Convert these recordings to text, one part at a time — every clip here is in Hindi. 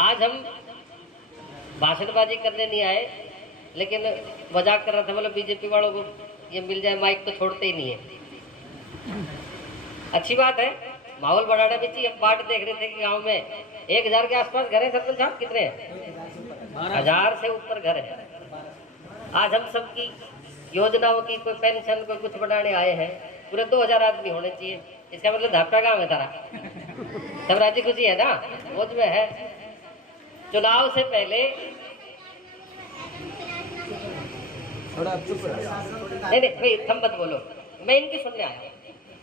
आज हम भाषणबाजी करने नहीं आए, लेकिन मजाक कर रहा था। मतलब बीजेपी वालों को ये मिल जाए माइक तो छोड़ते ही नहीं है। अच्छी बात है, माहौल बढ़ाने में चाहिए। हम बाट देख रहे थे कि गांव में 1000 के आसपास घर है। सरपंच साहब कितने हैं? 1000 से ऊपर घर है। आज हम सबकी योजनाओं की, कोई पेंशन, कोई कुछ बनाने आए हैं। पूरे 2000 आदमी होने चाहिए। इसका मतलब धापटा गाँव है सारा। सब राजी खुशी है ना, मौज में है। चुनाव से पहले नहीं भाई, तुम मत बोलो, मैं इनकी सुनने आया।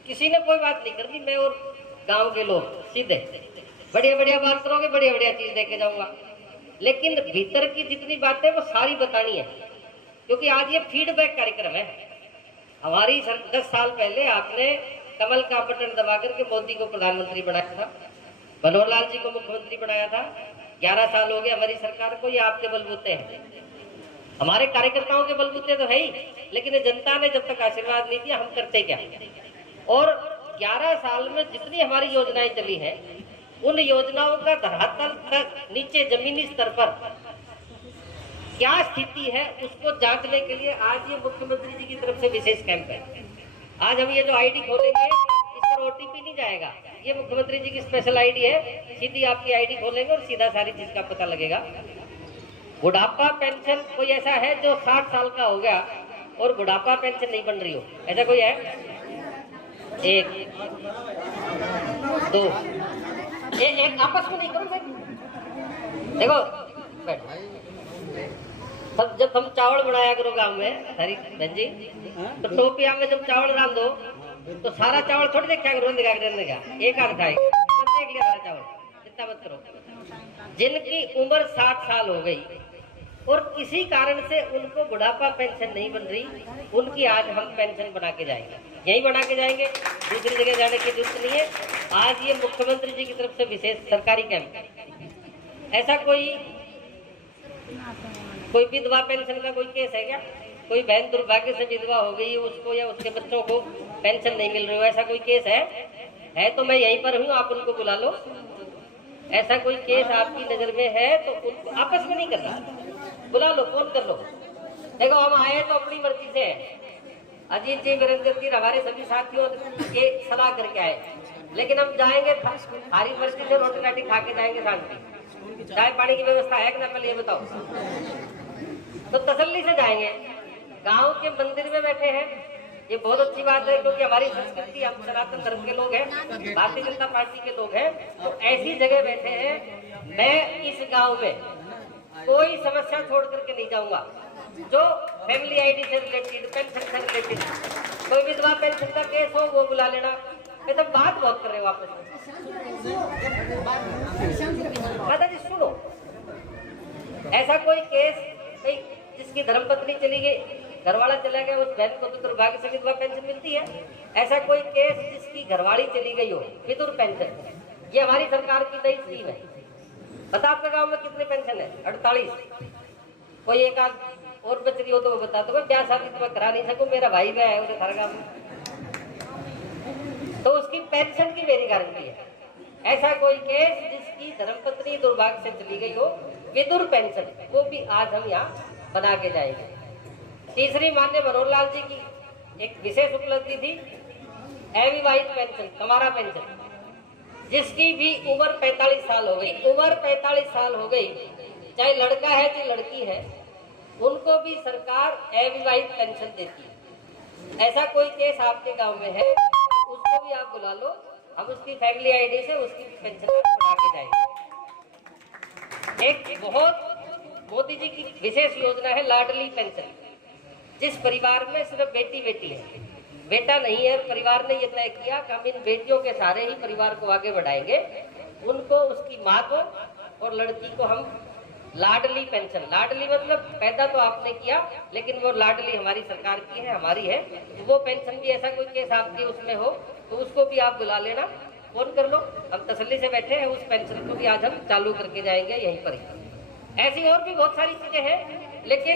किसी ने कोई बात नहीं करनी, मैं और गांव के लोग सीधे बढ़िया बढ़िया बात करोगे, बढ़िया बढ़िया चीज देके जाऊंगा। लेकिन भीतर की जितनी बातें वो सारी बतानी है, क्योंकि आज ये फीडबैक कार्यक्रम है। हमारी 10 साल पहले आपने कमल का बटन दबा करके मोदी को प्रधानमंत्री बनाया था, मनोहर लाल जी को मुख्यमंत्री बनाया था। 11 साल हो गए हमारी सरकार को, ये आपके बलबूते हैं। हमारे कार्यकर्ताओं के बलबूते तो है ही, लेकिन जनता ने जब तक आशीर्वाद नहीं दिया, हम करते क्या। और 11 साल में जितनी हमारी योजनाएं चली हैं, उन योजनाओं का धरातल तक नीचे जमीनी स्तर पर क्या स्थिति है उसको जांचने के लिए आज ये मुख्यमंत्री जी की तरफ से विशेष कैंप है। आज हम ये जो आईडी खोलेंगे, इस पर ओटीपी नहीं जाएगा। ये मुख्यमंत्री जी की स्पेशल आईडी है। सीधी आपकी आईडी खोलेंगे और सीधा सारी चीज का पता लगेगा। बुढ़ापा पेंशन कोई ऐसा है जो 60 साल का हो गया और बुढ़ापा पेंशन नहीं बन रही हो, ऐसा कोई है? 1 2 एक आपस में नहीं करो। देखो बैठ, सब जब हम चावल बनाया करो गांव में, हरी बहन जी, तो टोपिया में जब चावल डाल दो तो सारा चावल थोड़ी देखा करो, एक आध खाएगा, देख लिया सारा चावल, चिंता मत करो। जिनकी उम्र 60 साल हो गई और किसी कारण से उनको बुढ़ापा पेंशन नहीं बन रही, उनकी आज हम पेंशन बना के जाएंगे। यही बना के जाएंगे, दूसरी जगह जाने की जरूरत नहीं है। आज ये मुख्यमंत्री जी की तरफ से विशेष सरकारी कैंप। ऐसा कोई विधवा पेंशन का कोई केस है क्या? कोई बहन दुर्भाग्य से विधवा हो गई, उसको या उसके बच्चों को पेंशन नहीं मिल रही हो, ऐसा कोई केस है? तो मैं यहीं पर हूँ, आप उनको बुला लो। ऐसा कोई केस आपकी नजर में है तो उनको आपस में नहीं करना, बुला लो, फोन कर लो। देखो हम आए तो अपनी मर्जी से है। अजीत जी, वीरेंद्र जी, हमारे सभी साथियों के सलाह करके आए, लेकिन हम जाएंगे हरी मर्जी से, रोटी राटी खा के जाएंगे। शांति, चाय पानी की व्यवस्था है कि ना, पहले ये बताओ। तो तसल्ली से जाएंगे। गांव के मंदिर में बैठे हैं, ये बहुत अच्छी बात है, क्योंकि हमारी संस्कृति, हम सनातन धर्म के लोग हैं, भारतीय जनता पार्टी के लोग हैं, तो ऐसी जगह बैठे हैं। मैं इस गांव में कोई समस्या छोड़ करके नहीं जाऊंगा। जो फैमिली आईडी से रिलेटेड, पेंशन से रिलेटेड, कोई विधवा पेंशन का केस हो वो बुला लेना। ये तो बात बहुत कर रहे हो आपस में। दादाजी सुनो, ऐसा कोई केस भाई जिसकी धर्मपत्नी चली गई, घरवाला चला गया, उस बहन को तो दुर्भाग्य से विधवा पेंशन मिलती है। ऐसा कोई केस जिसकी घरवाली चली गई हो, विधुर पेंशन, ये हमारी सरकार की नई स्कीम है। बता आपके गांव में कितने पेंशन है? 48। कोई एक आध और बच रही हो तो वो बता दो। ब्याह शादी तो मैं करा नहीं सकूं, मेरा भाई गया है उधर हर गांव में, तो उसकी पेंशन की मेरी गारंटी है। ऐसा कोई केस जिसकी धर्मपत्नी दुर्भाग्य से चली गई हो, विधुर पेंशन, वो भी आज हम यहाँ बना के जाएंगे। तीसरी, माननीय मनोहर लाल जी की एक विशेष उपलब्धि थी, अविवाहित पेंशन, कमारा पेंशन, जिसकी भी उम्र 45 साल हो गई, उम्र 45 साल हो गई, चाहे लड़का है चाहे लड़की है, उनको भी सरकार अविवाहित पेंशन देती है। ऐसा कोई केस आपके गांव में है, उसको भी आप बुला लो, हम उसकी फैमिली आईडी से उसकी पेंशन बना के जाएंगे। एक बहुत मोदी जी की विशेष योजना है लाडली पेंशन। जिस परिवार में सिर्फ बेटी है, बेटा नहीं है, परिवार ने ये तय किया कि हम इन बेटियों के सारे ही परिवार को आगे बढ़ाएंगे। उनको, उसकी माँ को और लड़की को हम लाडली पेंशन, लाडली मतलब पैदा तो आपने किया, लेकिन वो लाडली हमारी सरकार की है, हमारी है, वो पेंशन भी। ऐसा कोई केस आपके उसमें हो तो उसको भी आप बुला लेना, फोन कर लो। हम तसल्ली से बैठे हैं, उस पेंशन को भी आज हम चालू करके जाएंगे यहीं पर ही। ऐसी और भी बहुत सारी चीजें हैं, लेकिन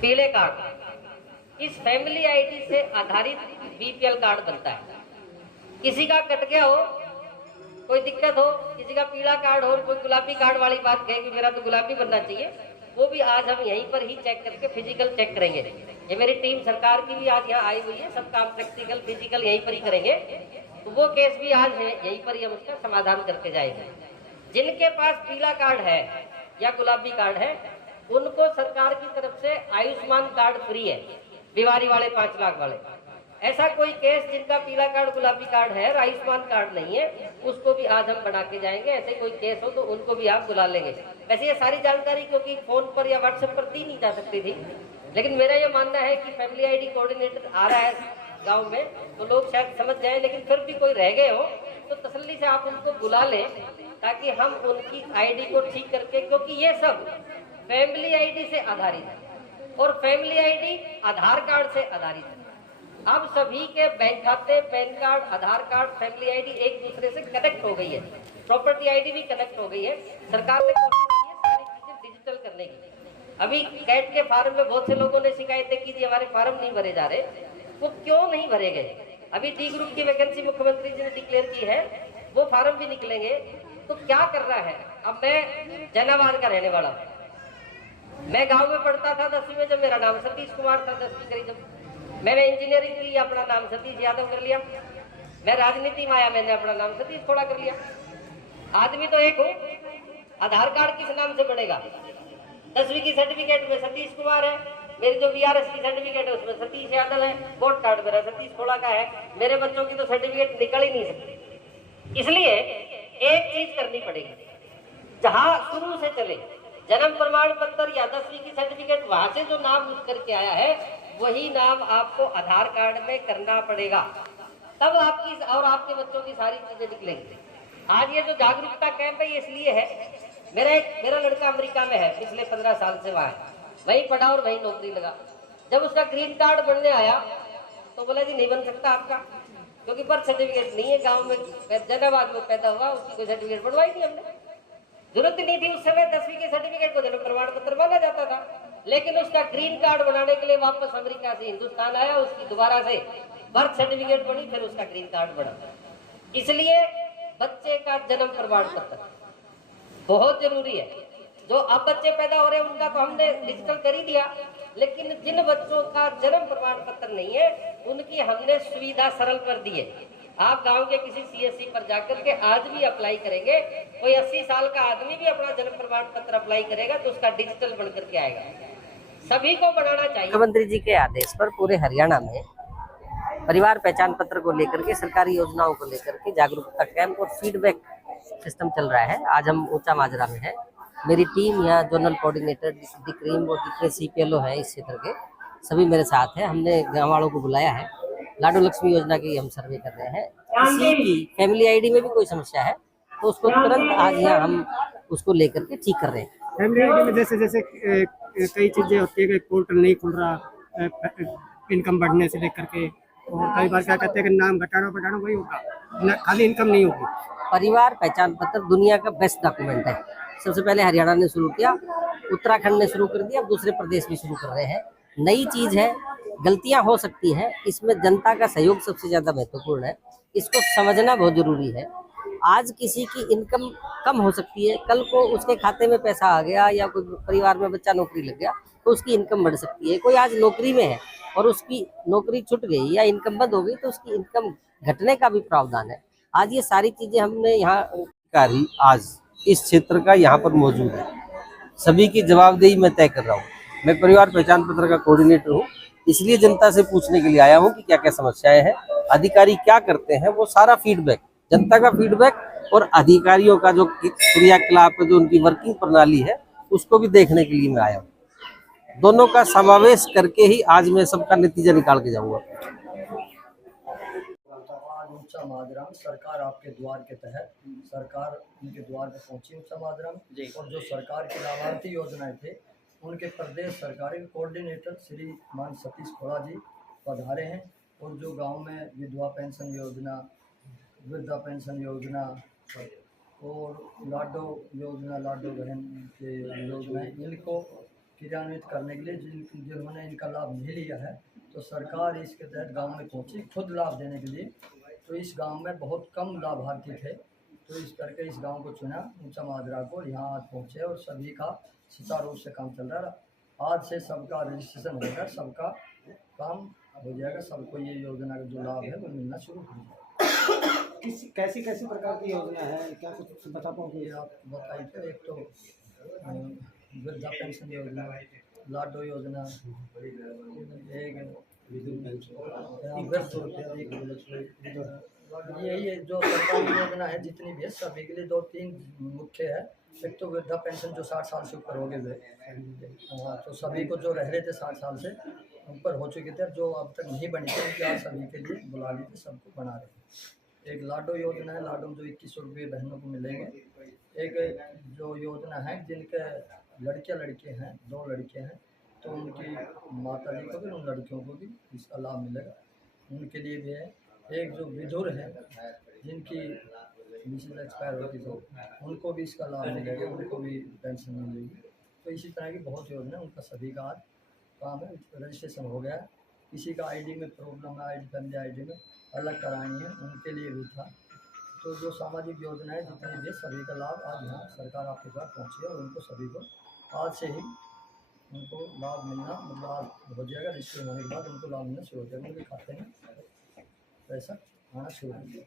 पीले कार्ड, इस फैमिली आईडी से आधारित बीपीएल कार्ड बनता है। किसी का कट गया हो कोई दिक्कत हो, किसी का पीला कार्ड हो, कोई गुलाबी कार्ड वाली बात कहे कि मेरा तो गुलाबी बनना चाहिए, वो भी आज हम यहीं पर ही चेक करके फिजिकल चेक करेंगे। ये मेरी टीम सरकार की भी आज यहाँ आई हुई है, सब काम प्रैक्टिकल फिजिकल यहीं पर ही करेंगे। तो वो केस भी आज है यहीं पर ही हम उसका समाधान करके जाएंगे। जिनके पास पीला कार्ड है या गुलाबी कार्ड है, उनको सरकार की तरफ से आयुष्मान कार्ड फ्री है, बीमारी वाले 5 लाख वाले। ऐसा कोई केस जिनका पीला कार्ड गुलाबी कार्ड है और आयुष्मान कार्ड नहीं है, उसको भी आज हम बना के जाएंगे। ऐसे कोई केस हो तो उनको भी आप बुला लेंगे। वैसे ये सारी जानकारी क्योंकि फोन पर या व्हाट्सएप पर दी नहीं जा सकती थी, लेकिन मेरा ये मानना है कि फैमिली आईडी कोऑर्डिनेटर आ रहा है गांव में, तो लोग शायद समझ जाएं, लेकिन फिर भी कोई रह गए हो तो तसल्ली से आप उनको बुला लें, ताकि हम उनकी आईडी को ठीक करके, क्योंकि ये सब फैमिली आईडी से आधारित है और फैमिली आईडी आधार कार्ड से आधारित है। अब सभी के बैंक खाते, पैन कार्ड, आधार कार्ड, फैमिली आईडी एक दूसरे से कनेक्ट हो गई है, प्रॉपर्टी आईडी भी कनेक्ट हो गई है। सरकार ने कोशिश की है सारी चीजें डिजिटल करने की। अभी कैट के फार्म में बहुत से लोगों ने शिकायतें की थी, हमारे फार्म नहीं भरे जा रहे, वो क्यों नहीं भरे गए? अभी डी ग्रुप की वैकेंसी मुख्यमंत्री जी ने डिक्लेयर की है, वो फार्म भी निकलेंगे। तो क्या कर रहा है? अब मैं जैनाबाद का रहने वाला हूँ, मैं गांव में पढ़ता था 10वीं में, जब मेरा नाम सतीश कुमार था 10वीं करी, जब मैंने इंजीनियरिंग की अपना नाम सतीश यादव कर लिया। मैं राजनीति में आया, मैंने अपना नाम सतीश थोड़ा कर लिया। आदमी तो एक हूँ, आधार कार्ड किस नाम से बनेगा? 10वीं की सर्टिफिकेट में सतीश कुमार है, मेरी जो VRS की सर्टिफिकेट है उसमें सतीश यादव है, वोट कार्ड मेरा सतीश खोड़ा का है। मेरे बच्चों की तो सर्टिफिकेट निकल ही नहीं सकती। इसलिए एक चीज करनी पड़ेगी, जहां शुरू से चले जन्म प्रमाण पत्र या 10वीं की सर्टिफिकेट, वहां से जो नाम उठ करके आया है वही नाम आपको आधार कार्ड में करना पड़ेगा, तब आपकी और आपके बच्चों की सारी चीजें निकलेंगी। आज ये जो जागरूकता कैंप है ये इसलिए है, मेरा लड़का अमेरिका में है, पिछले 15 साल से वहां है, वहीं पढ़ा और वहीं नौकरी लगा। जब उसका ग्रीन कार्ड बनने आया तो बोला जी नहीं बन सकता आपका, क्योंकि बर्थ सर्टिफिकेट नहीं है गाँव में, जैनाबाद में पैदा हुआ, उसकी कोई सर्टिफिकेट बनवाई नहीं हमने, जरूरत नहीं थी। उस समय 10वीं के सर्टिफिकेट को जन्म प्रमाण पत्र माना जाता था, लेकिन उसका ग्रीन कार्ड बनाने के लिए वापस अमेरिका से हिंदुस्तान आया, उसकी दोबारा से बर्थ सर्टिफिकेट बनी, फिर उसका ग्रीन कार्ड बना। इसलिए बच्चे का जन्म प्रमाण पत्र बहुत जरूरी है। जो अब बच्चे पैदा हो रहे हैं उनका तो हमने डिजिटल कर ही दिया, लेकिन जिन बच्चों का जन्म प्रमाण पत्र नहीं है उनकी हमने सुविधा सरल कर दी है। आप गांव के किसी CSC पर जाकर के आज भी अप्लाई करेंगे, कोई 80 साल का आदमी भी अपना जन्म प्रमाण पत्र अप्लाई करेगा तो उसका डिजिटल बन करके आएगा। सभी को बनाना चाहिए। मुख्यमंत्री जी के आदेश पर पूरे हरियाणा में परिवार पहचान पत्र को लेकर के, सरकारी योजनाओं को लेकर के जागरूकता कैंप और फीडबैक सिस्टम चल रहा है। आज हम ऊंचा माजरा में है, मेरी टीम यहाँ जोनल कोऑर्डिनेटर डी क्रीम और जितने CPLO हैं इस क्षेत्र के सभी मेरे साथ हैं। हमने गाँव वालों को बुलाया है, लाडो लक्ष्मी योजना की हम सर्वे कर रहे हैं। किसी की फैमिली आईडी में भी कोई समस्या है तो उसको तुरंत आज यहाँ हम उसको लेकर के ठीक कर रहे हैं। फैमिली आईडी में जैसे जैसे कई चीजें होती है कि पोर्टल नहीं खुल रहा, इनकम बढ़ने से लेकर के, और कई बार क्या कहते हैं कि नाम घटाना वही होगा, खाली इनकम नहीं होगी। परिवार पहचान पत्र दुनिया का बेस्ट डॉक्यूमेंट है। सबसे पहले हरियाणा ने शुरू किया, उत्तराखंड ने शुरू कर दिया, अब दूसरे प्रदेश भी शुरू कर रहे हैं। नई चीज है, गलतियां हो सकती हैं, इसमें जनता का सहयोग सबसे ज्यादा महत्वपूर्ण है, इसको समझना बहुत जरूरी है। आज किसी की इनकम कम हो सकती है, कल को उसके खाते में पैसा आ गया या कोई परिवार में बच्चा नौकरी लग गया तो उसकी इनकम बढ़ सकती है। कोई आज नौकरी में है और उसकी नौकरी छूट गई या इनकम बंद हो गई तो उसकी इनकम घटने का भी प्रावधान है। आज ये सारी चीजें हमने यहाँ अधिकारी आज इस क्षेत्र का यहाँ पर मौजूद है, सभी की जवाबदेही मैं तय कर रहा हूँ। मैं परिवार पहचान पत्र का कोऑर्डिनेटर हूँ, इसलिए जनता से पूछने के लिए आया हूँ कि क्या क्या समस्याएं हैं, अधिकारी क्या करते हैं, वो सारा फीडबैक, जनता का फीडबैक और अधिकारियों का जो क्रियाकलाप, जो उनकी वर्किंग प्रणाली है, उसको भी देखने के लिए मैं आया हूँ। दोनों का समावेश करके ही आज मैं सबका नतीजा निकाल के जाऊंगा। ऊंचा माजरा में सरकार आपके द्वार के तहत सरकार उनके द्वार पे पहुंची ऊंचा माजरा में, और जो सरकार की लाभार्थी योजनाएं थे उनके प्रदेश सरकारी कोऑर्डिनेटर श्री मान सतीश खोड़ा जी पधारे हैं, और जो गांव में विधवा पेंशन योजना, वृद्धा पेंशन योजना और लाडो योजना, लाडो बहन के योजनाएं, इनको क्रियान्वित करने के लिए जिन्होंने इनका लाभ नहीं लिया है, तो सरकार इसके तहत गांव में पहुंची खुद लाभ देने के लिए। तो इस गांव में बहुत कम लाभार्थी थे, तो इस करके इस गांव को चुना, ऊंचा माजरा को, यहाँ आज पहुँचे और सभी का सुचारू रूप से काम चल रहा है। आज से सबका रजिस्ट्रेशन होगा, सबका काम हो जाएगा, सबको ये योजना का जो लाभ है वो मिलना शुरू हो जाएगा। कैसी कैसी प्रकार की योजना है, क्या कुछ बता पाओगे? ये आप बताइए। एक तो वृद्धा पेंशन योजना, लाडो योजना, एक यही है जो सरकारी योजना है जितनी भी है सभी के लिए 2-3 मुख्य है। एक तो वृद्धा पेंशन जो 60 साल से ऊपर हो गए हुए, तो सभी को जो रह रहे थे 60 साल से ऊपर हो चुके थे, जो अब तक नहीं बनी थी उनकी आज सभी के लिए बुला ली थी, सबको बना रहे हैं। एक लाडो योजना है, लाडो में जो 2100 रुपये बहनों को मिलेंगे। एक जो योजना है जिनके लड़के हैं, 2 लड़के हैं, तो उनकी माता जी को भी, उन लड़कियों को भी इसका लाभ मिलेगा, उनके लिए भी है। एक जो विधुर है जिनकी मिसेज एक्सपायर होती तो उनको भी इसका लाभ मिलेगा, उनको भी पेंशन मिलेगी। तो इसी तरह की बहुत योजना, उनका सभी का आज काम है, रजिस्ट्रेशन हो गया है। किसी का आईडी में प्रॉब्लम है, आईडी फैमिली आईडी में अलग करानी है, उनके लिए भी था। तो जो सामाजिक योजना है जितनी भी सभी का लाभ आज यहाँ सरकार आपके पास पहुँची है और उनको सभी को आज से ही उनको लाभ मिलना, मतलब आज हो जाएगा, रजिस्ट्रेशन होने के बाद उनको लाभ मिलना शुरू हो जाएगा, उनके खाते में पैसा आना शुरू हो जाएगा।